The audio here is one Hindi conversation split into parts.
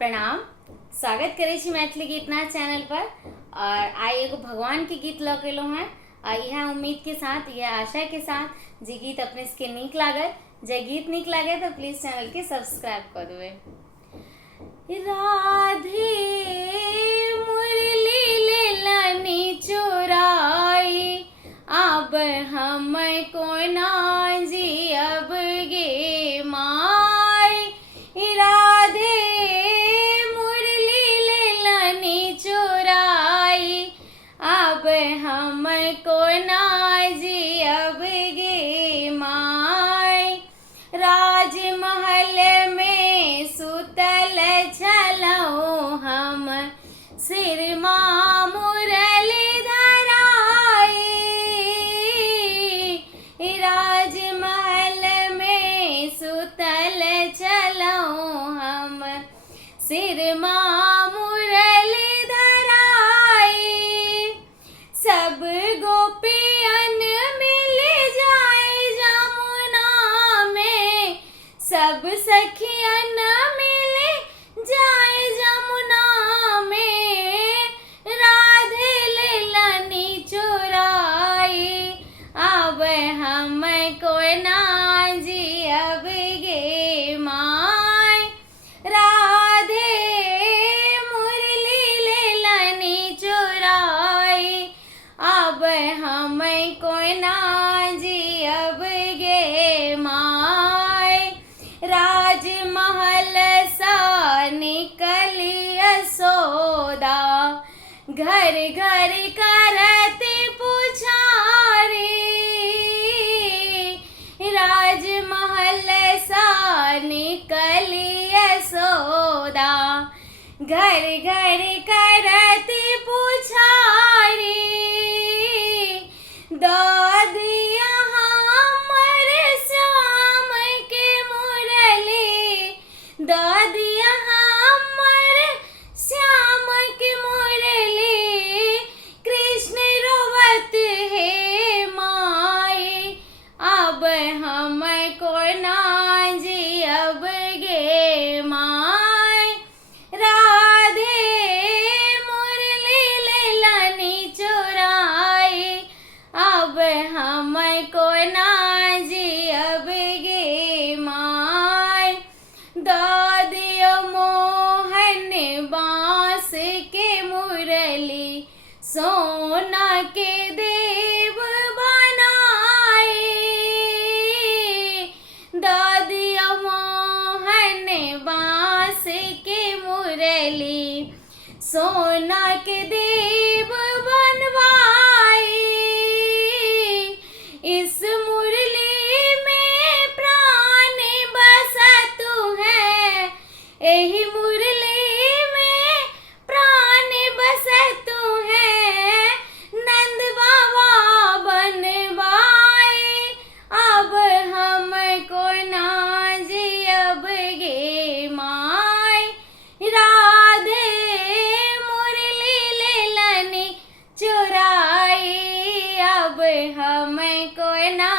प्रणाम। स्वागत करे छी मैथिली गीतना चैनल पर। और आई एगो भगवान के गीत लऽ के हैं। यह उम्मीद के साथ, यह आशा के साथ जे गीत अपने के नीक लागल। जे गीत नीक लगे तो प्लीज चैनल के सब्सक्राइब कर देवे। राधे मुरली लेलनी चोराई, अब हम कोना जियब गे माई। राधे मुरली लेलनी चोराई, अब हम कोना जियब गे माई। राजमहल में सुतल छलौं हम, सिरमा मुरली धराई। राजमहल में सुतल छलौं हम, सिरमा मुरली धराई। सब गोपियन मिल जाए जमुना में, सब सखियन मिल जाए जमुना में। राधे लेलनी चोराई, अब हम कोना जियब गे माई। राधे मुरली लेलनी चोराई, अब हम कोना जियब गे माई। राजमहल सा निकली यशोदा, घर घर करती पुछारी। राजमहल सा निकली यशोदा, घर घर करती पुछारी। दादिया हमर श्याम के मुरली, दादिया हमर श्याम के मुरली। कृष्ण रोवत हे माई, अब हम कोना जियब गे माई। राधे मुरली लेलनी चोराई, अब हम कोना जियब गे माई। दादिया मोहन बांस के मुरली, सोना के देव बनाए। दादिया मोहन बांस के मुरली, सोना के देव बनवाई। इस मुरली में प्राण बसत है, एही मुरली में प्राण बसत है। नंद बाबा बनवाए, अब हम कोना जियब गे माई। राधे मुरली लेलनी चोराई, अब हम कोना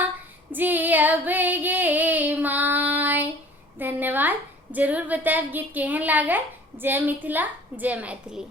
जियब गे माई। धन्यवाद। जरूर बताएब गीत केहन लागल। जय मिथिला, जय मैथिली।